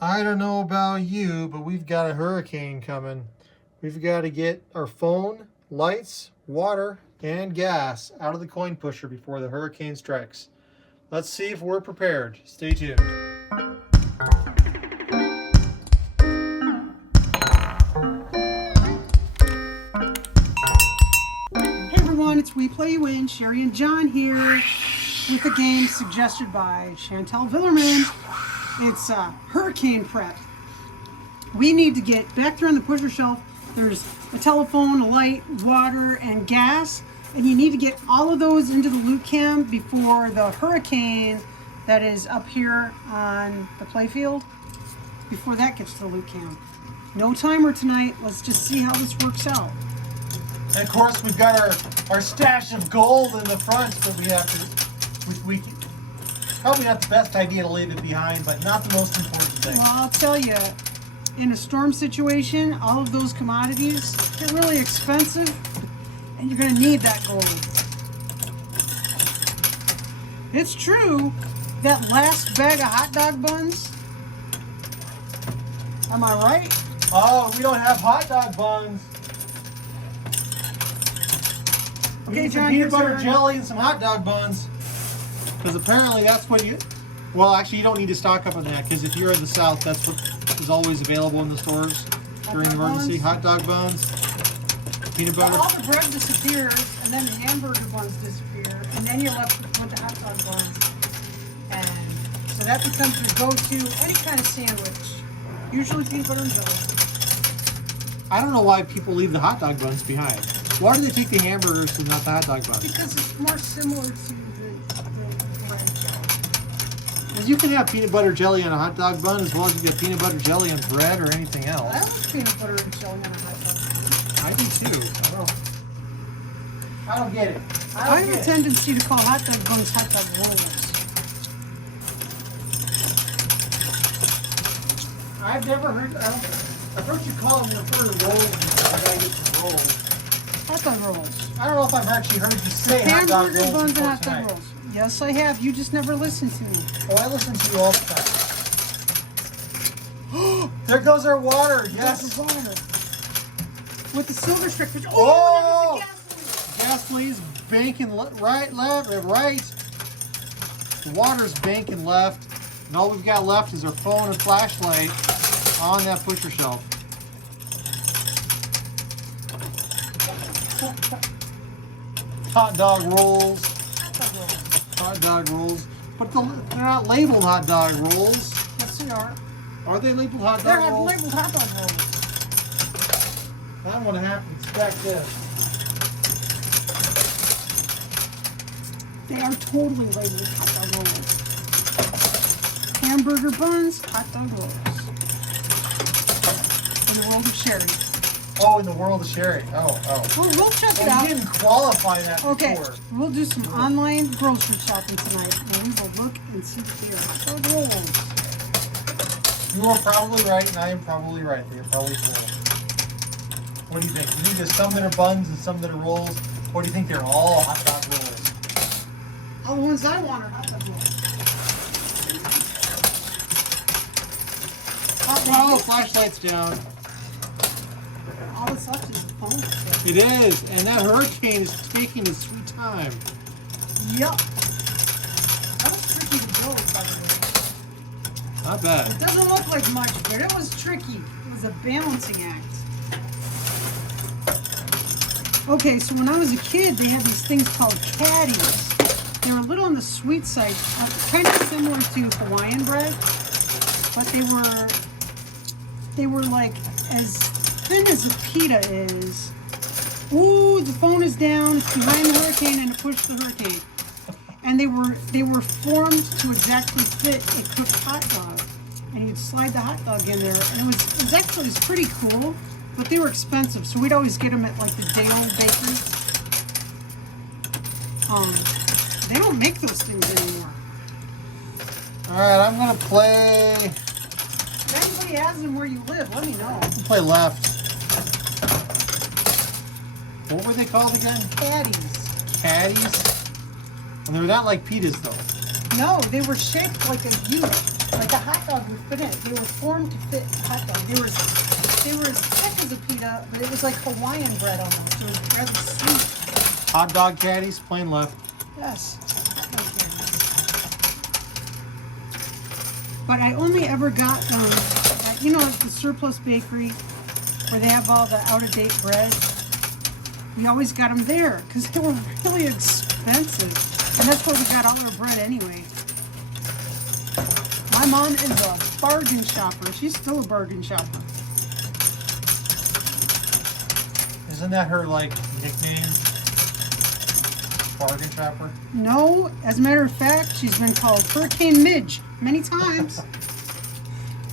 I don't know about you, but we've got a hurricane coming. We've got to get our phone, lights, water, and gas out of the coin pusher before the hurricane strikes. Let's see if we're prepared. Stay tuned. Hey everyone, it's We Play You Win. Sherry and John here with a game suggested by Chantel Villerman. It's hurricane prep. We need to get back there on the pusher shelf. There's a telephone, a light, water, and gas. And you need to get all of those into the loot cam before the hurricane that is up here on the playfield, before that gets to the loot cam. No timer tonight. Let's just see how this works out. And of course, we've got our stash of gold in the front, but we have to, we probably not the best idea to leave it behind, but not the most important thing. Well, I'll tell you, in a storm situation, all of those commodities get really expensive, and you're going to need that gold. It's true, that last bag of hot dog buns, am I right? Oh, we don't have hot dog buns. We Okay, need some John, peanut here's butter your- jelly and some hot dog buns. Because apparently that's what you... Well, actually, you don't need to stock up on that, because if you're in the South, that's what is always available in the stores during the dog emergency. buns? Hot dog buns, peanut butter. All the bread disappears, and then the hamburger buns disappear, and then you're left with the hot dog buns. And so that becomes your go-to any kind of sandwich. Usually peanut butter and jelly. I don't know why people leave the hot dog buns behind. Why do they take the hamburgers and not the hot dog buns? Because it's more similar to the bread jelly. Well, you can have peanut butter jelly on a hot dog bun as well as you get peanut butter jelly on bread or anything I else. like peanut butter and jelly on a hot dog. I do too. I don't get it. I have a tendency to call hot dog buns hot dog rolls. I've never heard. I've heard you call them refer to rolls. I gotta get some rolls. Hot dog rolls. I don't know if I've actually heard you say hot dog Hamburger rolls buns and before hot dog tonight. rolls. Yes, I have. You just never listened to me. Oh, I listen to you all the time. There goes our water. Yes. Yes. Water. With the silver strick. Which, Oh! there's a gas Gas leads banking right, left, right. The water's banking left. And all we've got left is our phone and flashlight on that pusher shelf. Hot dog rolls. Hot dog rolls. But they're not labeled hot dog rolls. Yes, they are. Are they labeled hot They're dog rolls? labeled hot dog rolls. I'm gonna have to expect this. They are totally labeled hot dog rolls. Hamburger buns, hot dog rolls. In the world of Sherry. Oh, in the world of Sherry. Oh. We'll check it Well, out. you didn't qualify that Okay, before. we'll do some online grocery shopping tonight, and we will look and see if they are hot dog rolls. You are probably right, and I am probably right. They are probably rolls. What do you think? Do you think there's some that are buns and some that are rolls? Or do you think they're all hot dog rolls? All the ones I want are hot dog rolls. Oh, flashlight's down. All that's left is the phone. It is, and that hurricane is taking its sweet time. Yup. That was tricky to build, by the way. Not bad. It doesn't look like much, but it was tricky. It was a balancing act. Okay, so when I was a kid, they had these things called caddies. They were a little on the sweet side, kind of similar to Hawaiian bread, but they were like as thin as a pita is. Ooh, the phone is down. It's behind the hurricane and it pushed the hurricane. And they were formed to exactly fit a cooked hot dog. And you'd slide the hot dog in there, and it was pretty cool. But they were expensive, so we'd always get them at like the day-old bakery. They don't make those things anymore. Alright, I'm gonna play. If anybody has them where you live, let me know. Play left. What were they called again? Caddies. Patties? And they were not like pitas though. No, they were shaped like a U. Like a hot dog would fit in. They were formed to fit a hot dog. They were as thick as a pita, but it was like Hawaiian bread almost. It was very sweet. Hot dog caddies, plain left. Yes. But I only ever got them at, you know, at the Surplus Bakery where they have all the out-of-date bread. We always got them there because they were really expensive. And that's where we got all our bread anyway. My mom is a bargain shopper. She's still a bargain shopper. Isn't that her, like, nickname? Bargain shopper? No, as a matter of fact, she's been called Hurricane Midge many times.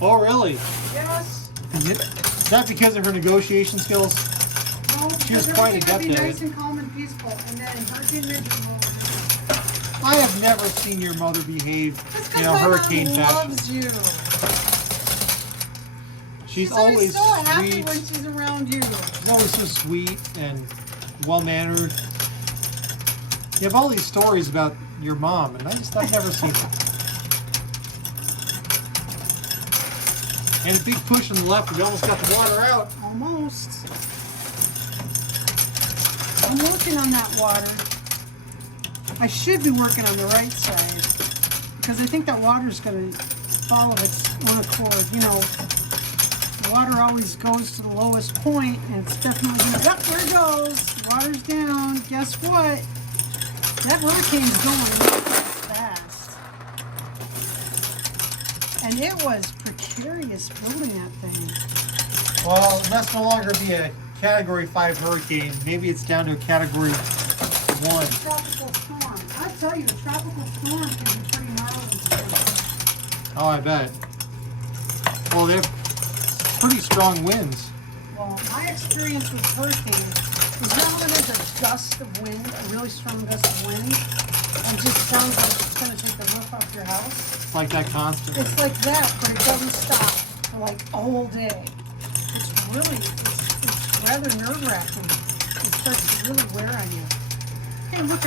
Oh, really? Yes. Is that because of her negotiation skills? No, She was quite everything would be adept at nice it. and calm and peaceful, and then Hurricane Midge would roll in. I have never seen your mother behave That's in because a my hurricane mom fashion. loves you. She's always so happy sweet. when she's around you. She's always so sweet and well-mannered. You have all these stories about your mom, and I've never seen them. And a big push on the left, we almost got the water out. Almost. I'm working on that water. I should be working on the right side because I think that water's going to fall of its own accord. You know, the water always goes to the lowest point, and it's definitely going to. Yep, there it goes. The water's down. Guess what? That hurricane's going fast. And it was precarious building that thing. Well, it must no longer be a Category 5 hurricane. Maybe it's down to a Category 1. Tropical storm. I tell you, a tropical storm can be pretty gnarly too. Oh, I bet. Well, they have pretty strong winds. Well, my experience with hurricanes is not when there's a gust of wind, a really strong gust of wind, and just sounds like it's going to take the roof off your house. It's like that constant. It's like that, but it doesn't stop for like a whole day. It's really, it's rather nerve-wracking. It starts to really wear on you. Hey, look,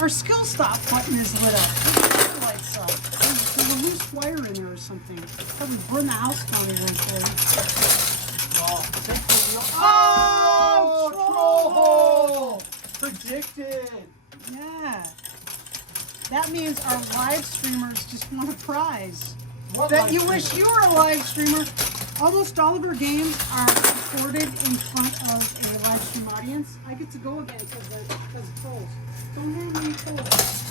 our skill stop button is lit up. There's the lights up. There's a loose wire in there or something. Probably burn the house down eventually. Oh, troll hole! Predicted. Yeah. That means our live streamers just won a prize. What Bet live you streamer? wish you were a live streamer. Almost all of our games are recorded in front of a live stream audience. I get to go again because of trolls. Don't have any trolls.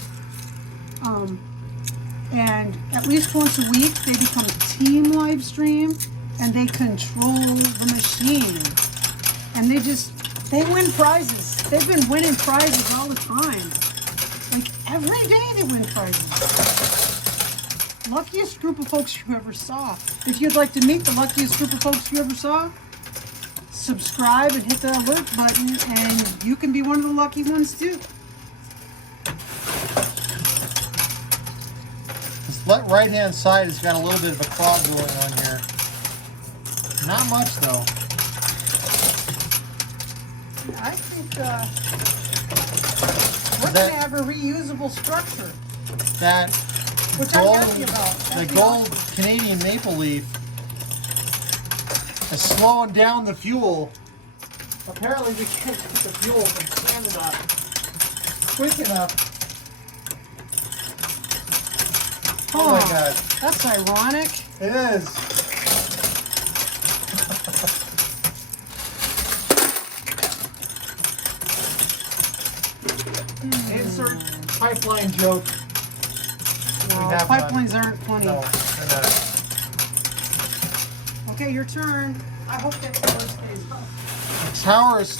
And at least once a week they become a team live stream and they control the machine. And they win prizes. They've been winning prizes all the time. Like every day they win prizes. Luckiest group of folks you ever saw. If you'd like to meet the luckiest group of folks you ever saw, subscribe and hit the alert button and you can be one of the lucky ones too. This right-hand side has got a little bit of a clog going on here. Not much, though. I think we're going to have a reusable structure, That which gold, I'm happy about. the That'd be gold awesome. Canadian maple leaf is slowing down the fuel. Apparently we can't get the fuel from Canada quick enough. Oh my god. That's ironic. It is. Insert pipeline joke. No, have pipelines aren't funny. No, they're not. Okay, your turn. I hope that tower stays up. The tower is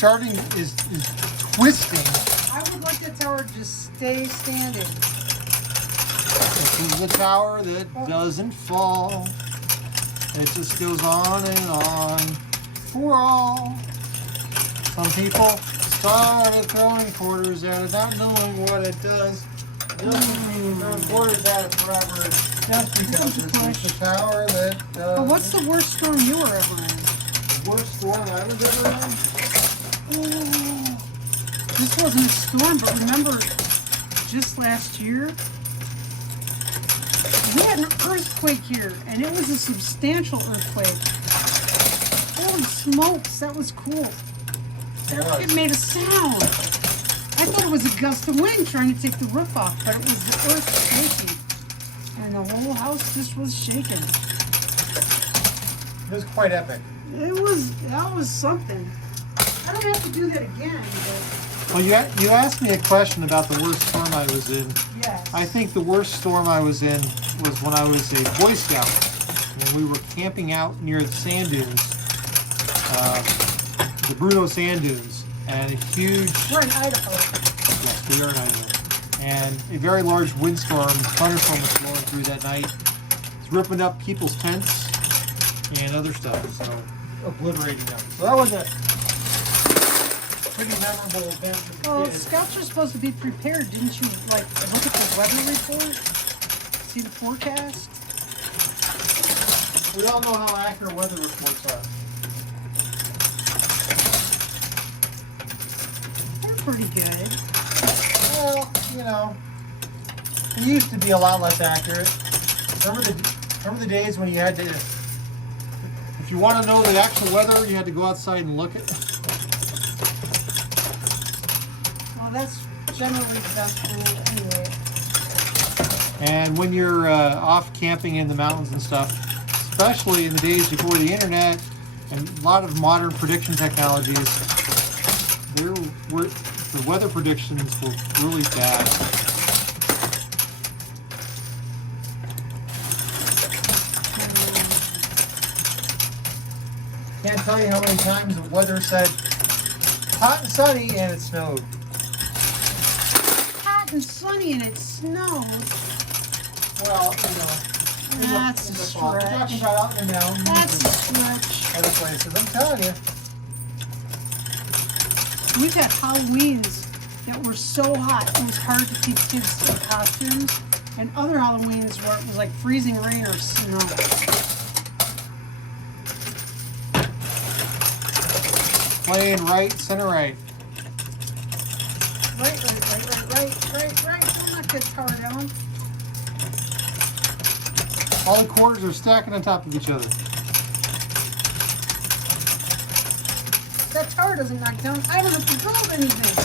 twisting. I would like the tower to just stay standing. This is the tower that doesn't fall. It just goes on and on for all. Some people started throwing quarters at it, not knowing what it does. Doesn't mean throwing quarters at it forever. Just because this is the tower that does. But what's the worst storm you were ever in? the worst storm I was ever in? Oh, this wasn't a storm, but remember just last year? We had an earthquake here, and it was a substantial earthquake. Holy smokes, that was cool. It made a sound. I thought it was a gust of wind trying to take the roof off, but it was the earth shaking. And the whole house just was shaking. It was quite epic. That was something. I don't have to do that again, but Well, you asked me a question about the worst storm I was in. yes. I think the worst storm I was in was when I was a Boy Scout. And we were camping out near the sand dunes, the Bruno sand dunes, and a huge, We're in Idaho. yes, we are in Idaho, and a very large windstorm, thunderstorm was blowing through that night. It's ripping up people's tents and other stuff, so obliterating them. So that was a pretty memorable event as a Well, kid. scouts are supposed to be prepared. Didn't you, like, look at the weather report? See the forecast? We all know how accurate weather reports are. They're pretty good. Well, you know, it used to be a lot less accurate. Remember the days when you had to, if you want to know the actual weather, you had to go outside and look at. Well, that's generally the best rule anyway. And when you're off camping in the mountains and stuff, especially in the days before the internet and a lot of modern prediction technologies, the weather predictions were really bad. Can't tell you how many times the weather said hot and sunny and it snowed. Hot and sunny and it snowed. Well, you know, That's in a the fall. We're talking stretch. about out in the mountains That's a and stretch. other places. I'm telling you. We've had Halloweens that were so hot it was hard to keep kids in costumes, and other Halloweens where it was like freezing rain or snow. Playing right, center right. Right. Don't knock that tower down. All the quarters are stacking on top of each other. That tower doesn't knock down. I don't have control of anything.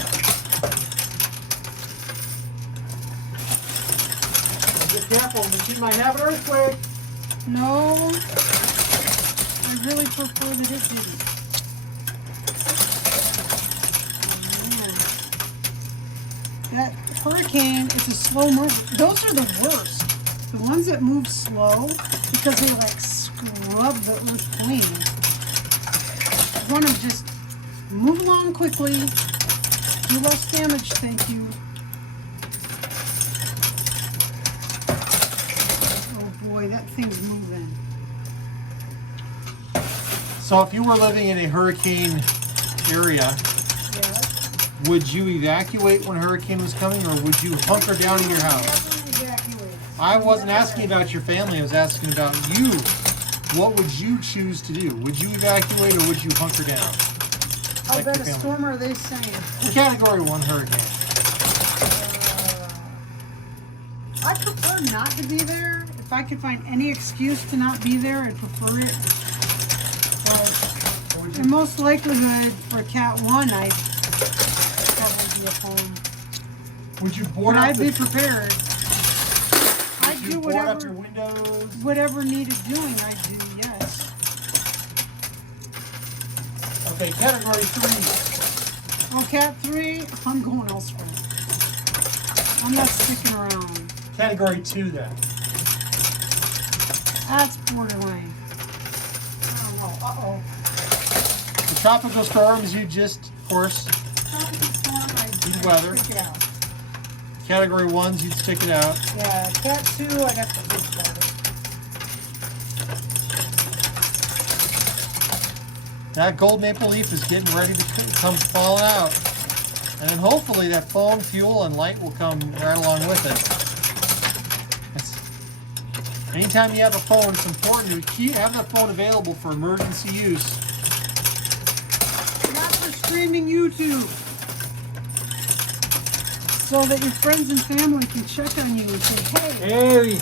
Get careful, the machine might have an earthquake. No. I really prefer that it didn't. Oh, man. That hurricane is a slow move. Those are the worst. The ones that move slow because they like scrub the earth clean. I want to just move along quickly, do less damage, thank you. Oh boy, that thing's moving. So if you were living in a hurricane area, Yeah. would you evacuate when a hurricane was coming, or would you hunker down in your house? Definitely evacuate. I wasn't asking about your family, I was asking about you. What would you choose to do? Would you evacuate or would you hunker down? How Like bad your a family. storm are they saying? Category 1 hurricane. I prefer not to be there. If I could find any excuse to not be there, I'd prefer it. But Or would in you, most likelihood, for Cat 1, I'd probably be at home. would you board But up I'd the, be prepared. I'd would you do board up your whatever, windows? whatever needed doing, I'd do, yes. Okay, category 3. Oh, Cat 3, I'm going elsewhere. I'm not sticking around. Category 2 then. That's borderline. I don't know. Uh-oh. The tropical storms you just, of course, I'd weather. freak out. category 1s, you'd stick it out. Yeah, Cat 2, I'd have to think about it. That gold maple leaf is getting ready to come falling out. And then hopefully that phone, fuel, and light will come right along with it. Anytime you have a phone, it's important to have that phone available for emergency use. Not for streaming YouTube. so that your friends and family can check on you and say, hey, Hey, we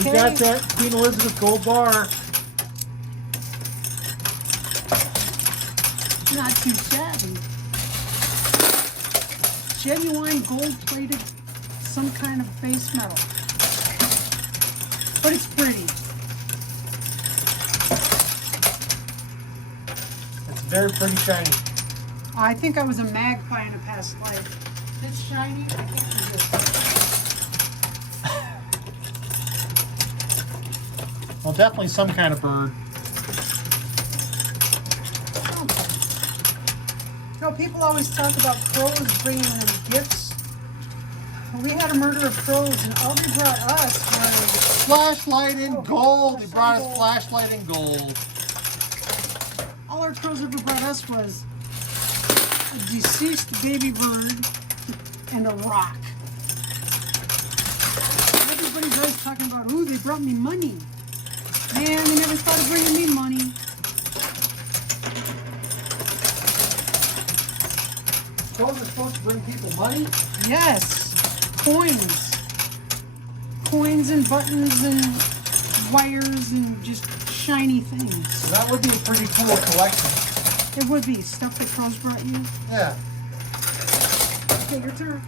okay? got that Queen Elizabeth gold bar. Not too shabby. Genuine gold-plated, some kind of base metal. But it's pretty. It's very pretty shiny. I think I was a magpie in a past life. It's shiny, I can't resist. Well, definitely some kind of bird. You know, people always talk about crows bringing them gifts. Well, we had a murder of crows, and all they brought us was Flashlight in gold. They brought us gold. flashlight in gold. all our crows ever brought us was a deceased baby bird and a rock. Everybody's always talking about, ooh, they brought me money. Man, they never thought of bringing me money. Crows are supposed to bring people money? Yes, coins. Coins and buttons and wires and just shiny things. That would be a pretty cool collection. It would be stuff that crows brought you. Yeah. Okay, your turn.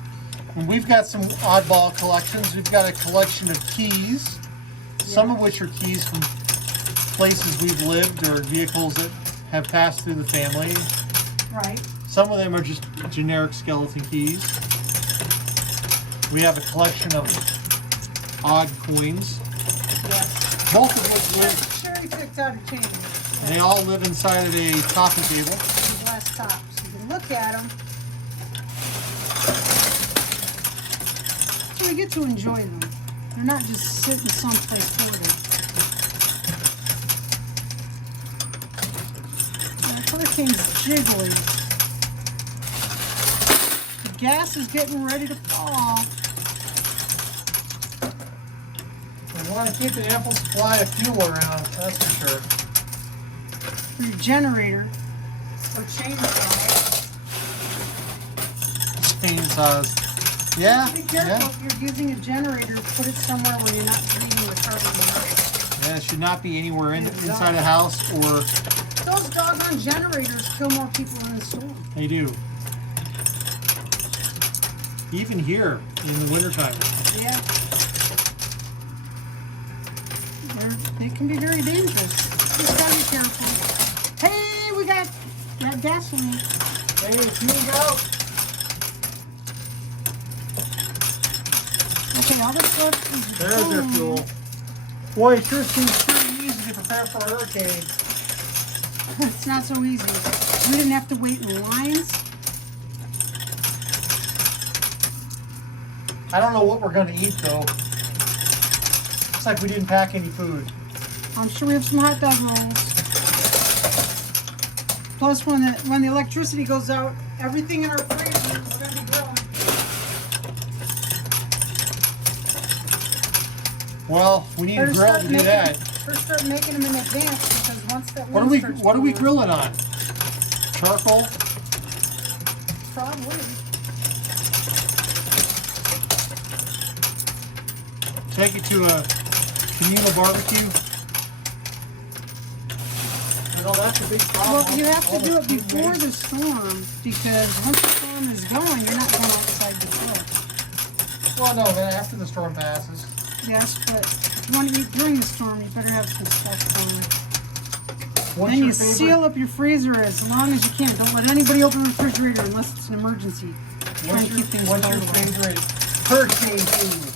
And we've got some oddball collections. We've got a collection of keys, some of which are keys from places we've lived or vehicles that have passed through the family. Right. Some of them are just generic skeleton keys. We have a collection of odd coins, Yes. both of which live, Sherry picked out a chain. they all live inside of a coffee table. Glass tops. You can look at them. So we get to enjoy them. They're not just sitting someplace hoarded. That hurricane's jiggly. The gas is getting ready to fall. We want to keep an ample supply of fuel around, that's for sure. For your generator or chainsaw. Chainsaws. Yeah, Be careful yeah. if you're using a generator, put it somewhere where you're not bleeding the carbon monoxide. Yeah, it should not be anywhere inside a house, or Those doggone generators kill more people in the storm. they do. Even here in the wintertime. Yeah. They can be very dangerous. Just gotta be careful. Hey, we got that gasoline. Hey, fuel's out. Okay, all that's left is There's their fuel. Boy, it sure seems pretty easy to prepare for a hurricane. It's not so easy. We didn't have to wait in lines. I don't know what we're going to eat, though. Looks like we didn't pack any food. I'm sure we have some hot dog rolls. Plus, when the electricity goes out, everything in our freezer we're gonna be grilling. Well, we need a grill to do that. First, start making them in advance because once that What are wind we starts What are we blowing, grilling on? Charcoal? Probably. Take it to a communal barbecue? You know, that's a big problem. Well, you have All to do the it before food the storm because once the storm is going, you're not going outside the door. waste. Well, no, then after the storm passes. Yes, but if you want to eat during the storm, you better have some stuff going. What's Then your you favorite? seal up your freezer as long as you can. Don't let anybody open the refrigerator unless it's an emergency. Try and keep things What's your cold. favorite hurricane food?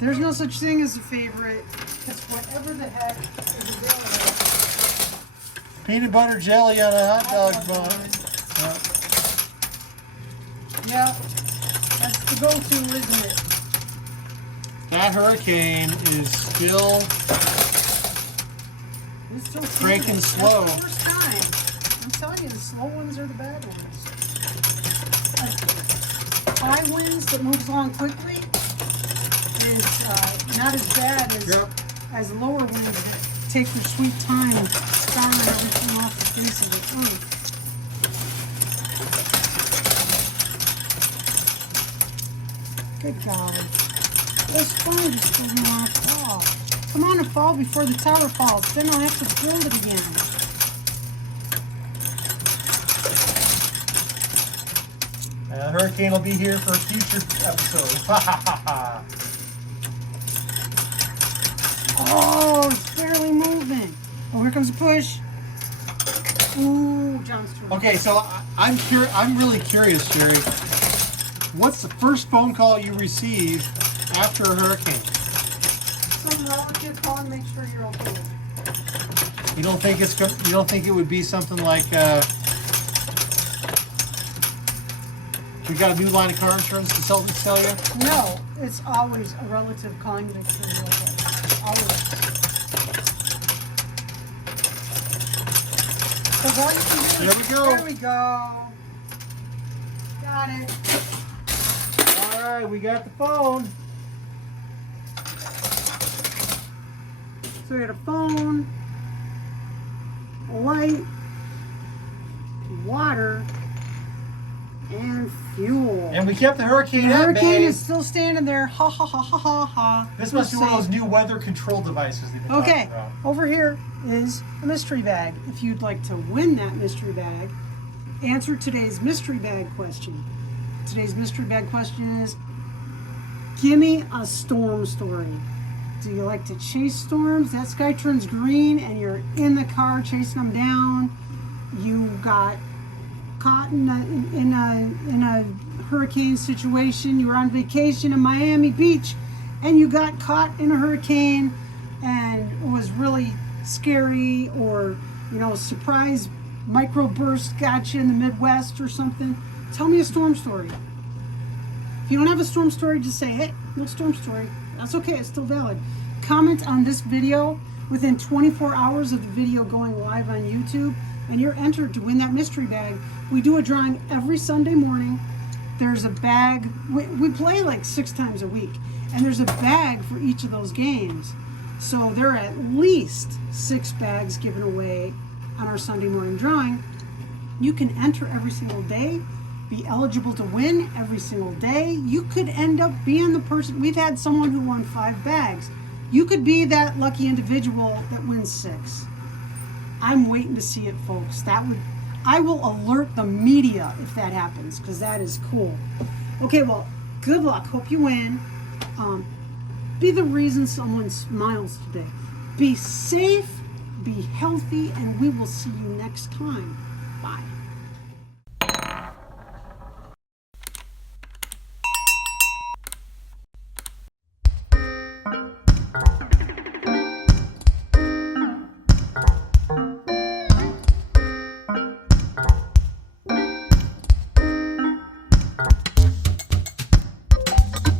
There's no such thing as a favorite. It's whatever the heck is available. Peanut butter jelly on a hot dog bun. Yeah, that's the go-to, isn't it? That hurricane is still It's still Cranking seasonal. slow. That's the first time. I'm telling you, the slow ones are the bad ones. High winds that moves along quickly is not as bad as lower winds that take their sweet time and scarring everything off the face of the earth. Good golly. This phone just doesn't want to fall. Come on and fall before the tower falls. Then I'll have to build it again. The hurricane will be here for a future episode. Ha ha ha ha. Oh, it's barely moving. Oh, here comes a push. Ooh, John's too. Okay, so I'm really curious, Jerry. What's the first phone call you receive after a hurricane? Some relative calling to make sure you're okay. You don't think it would be something like we got a new line of car insurance consultant to tell you? No, it's always a relative calling to make sure you're okay. Always. Because all you can do There we go. There we go. Got it. All right, we got the phone. So we had a phone, a light, water, and fuel. And we kept the hurricane The at hurricane bay. is still standing there. Ha ha ha ha ha ha. This must be one of those new weather control devices they've been Okay, talking about. over here is a mystery bag. If you'd like to win that mystery bag, answer today's mystery bag question. Today's mystery bag question is, give me a storm story. Do you like to chase storms? That sky turns green and you're in the car chasing them down. You got caught in a hurricane situation. You were on vacation in Miami Beach and you got caught in a hurricane and it was really scary, or surprise microburst got you in the Midwest or something. Tell me a storm story. If you don't have a storm story, just say, hey, no storm story. That's okay, it's still valid. Comment on this video within 24 hours of the video going live on YouTube, and you're entered to win that mystery bag. We do a drawing every Sunday morning. There's a bag. We play like 6 times a week, and there's a bag for each of those games. So there are at least 6 bags given away on our Sunday morning drawing. You can enter every single day, be eligible to win every single day. You could end up being the person. We've had someone who won 5 bags. You could be that lucky individual that wins 6. I'm waiting to see it, folks. I will alert the media if that happens, because that is cool. Okay, well, good luck. Hope you win. Be the reason someone smiles today. Be safe, be healthy, and we will see you next time. Bye.